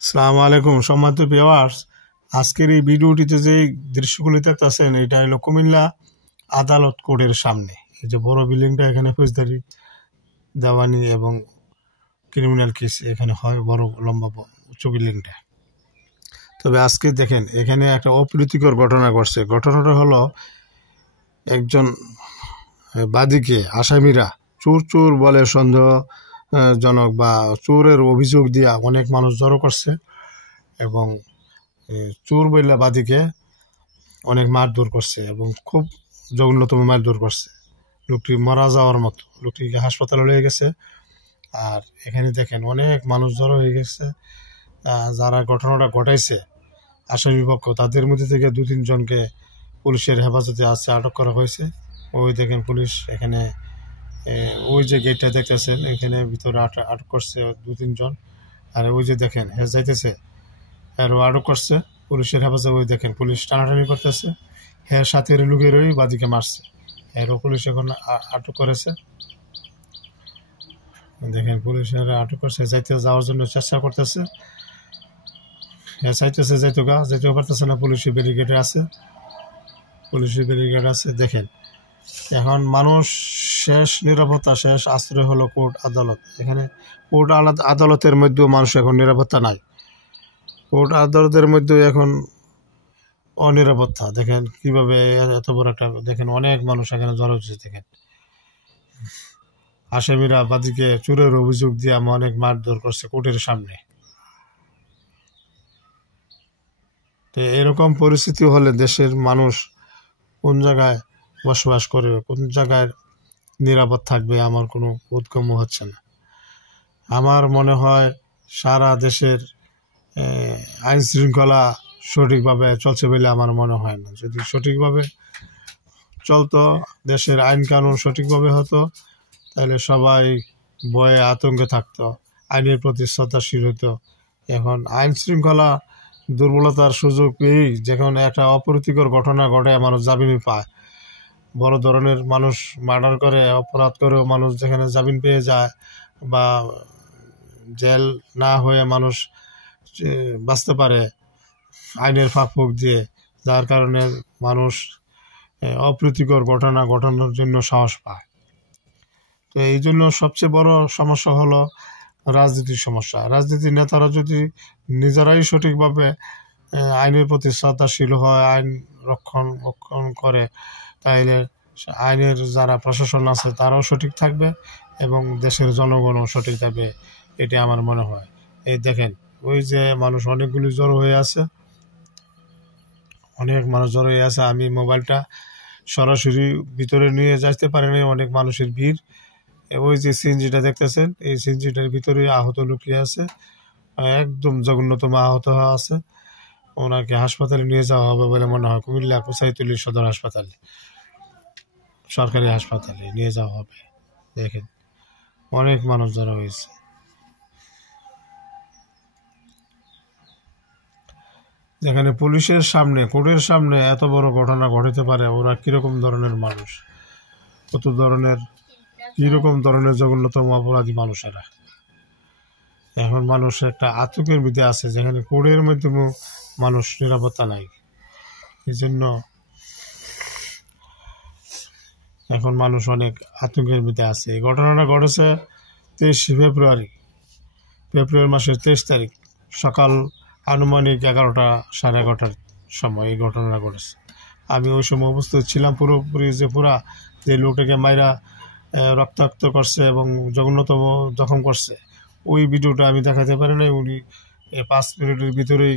আসসালামু আলাইকুম সম্মানিত ভিউয়ার্স, আজকের এই ভিডিওটিতে যে দৃশ্যগুলি দেখতেছেন এটা হলো কুমিল্লা আদালত কোর্টের সামনে। এই যে বড় বিল্ডিংটা, এখানে ফৌজদারি, দেওয়ানি এবং ক্রিমিনাল কেস এখানে হয়, বড় লম্বা উঁচু বিল্ডিংটা। তবে আজকে দেখেন এখানে একটা অপ্রীতিকর ঘটনা ঘটছে। ঘটনাটা হলো একজন বাদীকে আসামিরা চোর বলে সন্দেহজনক বা চোরের অভিযোগ দিয়া অনেক মানুষ জড়ো করছে এবং চোর বইলা বাদীকে অনেক মারধর করছে এবং খুব জঘন্যতম মারধর করছে। লোকটি মারা যাওয়ার মতো, লোকটিকে হাসপাতালে নিয়ে গেছে। আর এখানে দেখেন অনেক মানুষ জড়ো হয়ে গেছে। যারা ঘটনাটা ঘটাইছে আসামি পক্ষ, তাদের মধ্যে থেকে 2-3 জনকে পুলিশের হেফাজতে আছে, আটক করা হয়েছে। ওই দেখেন পুলিশ এখানে, ওই যে গেটটা দেখতেছেন এখানে ভিতরে আটক করছে 2-3 জন। আর ওই যে দেখেন যাইতেছে, আরও আটক করছে পুলিশের হেফাজতে। ওই দেখেন পুলিশ টানাটানি করতেছে, হ্যাঁ সাথে লোকেরই বাদীকে মারছে, এরও পুলিশ এখন আটক করেছে। দেখেন পুলিশের আটক করছে, যাওয়ার জন্য চেষ্টা করতেছে, হ্যাঁ চাইতেছে যাইতেও পারতেছে না। পুলিশের ব্যারিকেড আছে, দেখেন এখন মানুষ শেষ নিরাপত্তা, শেষ আশ্রয় হলো কোর্ট আদালত। এখানে কোর্ট আদালতের মধ্যেও মানুষ এখন নিরাপত্তা নাই, কোর্ট আদালতের মধ্যে এখন অনিরাপত্তা। দেখেন কিভাবে এত বড় একটা, দেখেন অনেক মানুষ এখানে জড়ো হচ্ছে। দেখেন আসামিরা বাদীকে চোরের অভিযোগ দিয়ে অনেক মারধর করছে কোর্টের সামনে। তো এরকম পরিস্থিতি হলে দেশের মানুষ কোন জায়গায় বসবাস করবে, কোন জায়গায় নিরাপদ থাকবে, আমার কোনো বোধগম্য হচ্ছে না। আমার মনে হয় সারা দেশের আইন শৃঙ্খলা সঠিকভাবে চলছে বলে আমার মনে হয় না। যদি সঠিকভাবে চলতো, দেশের আইন কানুন সঠিকভাবে হতো, তাহলে সবাই ভয়ে আতঙ্কে থাকতো, আইনের প্রতি শ্রদ্ধাশীল হতো। এখন আইন শৃঙ্খলা দুর্বলতার সুযোগ পেয়েই যখন একটা অপ্রীতিকর ঘটনা ঘটে, মানুষ জামিন পায়। বড় ধরনের মানুষ মার্ডার করে, অপরাধ করেও মানুষ যেখানে জামিন পেয়ে যায় বা জেল না হয়ে মানুষ বাঁচতে পারে আইনের ফাঁক দিয়ে, যার কারণে মানুষ অপ্রীতিকর ঘটনা ঘটানোর জন্য সাহস পায়। তো এই জন্য সবচেয়ে বড় সমস্যা হলো রাজনীতির সমস্যা। রাজনীতির নেতারা যদি নিজেরাই সঠিকভাবে আইনের প্রতি শ্রদ্ধাশীল হয়, আইন রক্ষণ করে, তাইলে আইনের যারা প্রশাসন আছে তারাও সঠিক থাকবে এবং দেশের জনগণও সঠিক থাকবে, এটি আমার মনে হয়। এই দেখেন ওই যে মানুষ অনেকগুলি জড়ো হয়ে আছে, অনেক মানুষ জড়ো হয়ে আছে। আমি মোবাইলটা সরাসরি ভিতরে নিয়ে যেতে পারিনি, অনেক মানুষের ভিড়। ওই যে সিএনজিটা দেখতেছেন, এই সিএনজিটার ভিতরে আহত লুকিয়ে আছে, একদম জঘন্যতম আহত আছে। ওনাকে হাসপাতালে নিয়ে যাওয়া হবে বলে মনে হয়, কুমিল্লা কুচাইতলী সদর হাসপাতালে, সরকারি হাসপাতালে নিয়ে যাওয়া হবে। দেখেন অনেক মানুষ জড়ো হয়েছে। যেখানে পুলিশের সামনে, কোর্টের সামনে এত বড় ঘটনা ঘটিতে পারে, ওরা কিরকম ধরনের মানুষ, কিরকম ধরনের জঘন্যতম অপরাধী মানুষেরা। এখন মানুষ একটা আতঙ্কের মধ্যে আছে, যেখানে কোর্টের মাধ্যমেও মানুষ নিরাপত্তা নাই। এই জন্য এখন মানুষ অনেক আতঙ্কের মধ্যে আছে। এই ঘটনাটা ঘটেছে 23 ফেব্রুয়ারি মাসের 23 তারিখ সকাল আনুমানিক 11টা, 11:30টার সময় এই ঘটনাটা ঘটেছে। আমি ওই সময় উপস্থিত ছিলাম পুরোপুরি, যে যে লোকটাকে মাইরা রক্তাক্ত করছে এবং জঘন্যতম জখম করছে, ওই ভিডিওটা আমি দেখাতে পারি না। উনি 5 মিনিটের ভিতরেই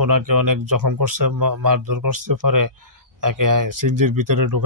ওনাকে অনেক জখম করছে, মারধর করছে, পরে তাকে সিএনজির ভিতরে ঢোকা